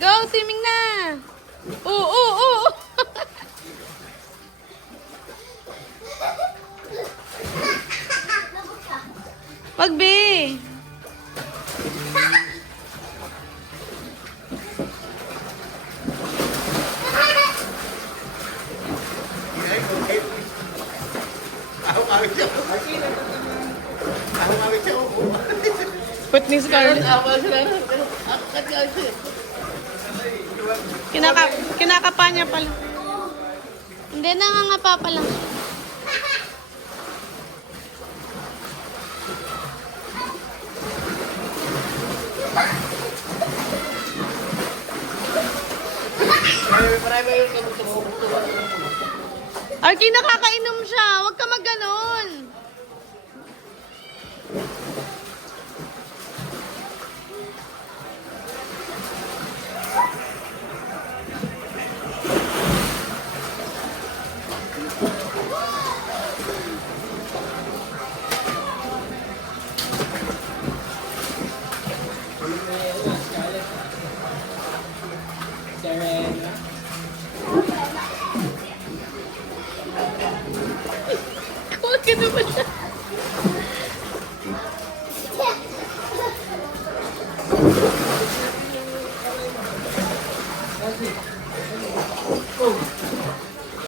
Go, timing na! Oo! Wag, be! Put ni Scarlett. Kinakapa niya pala. Hindi, nangangapa pa lang. Arky, nakakainom siya. Huwag ka mag-ganon. Huwag ka naman siya.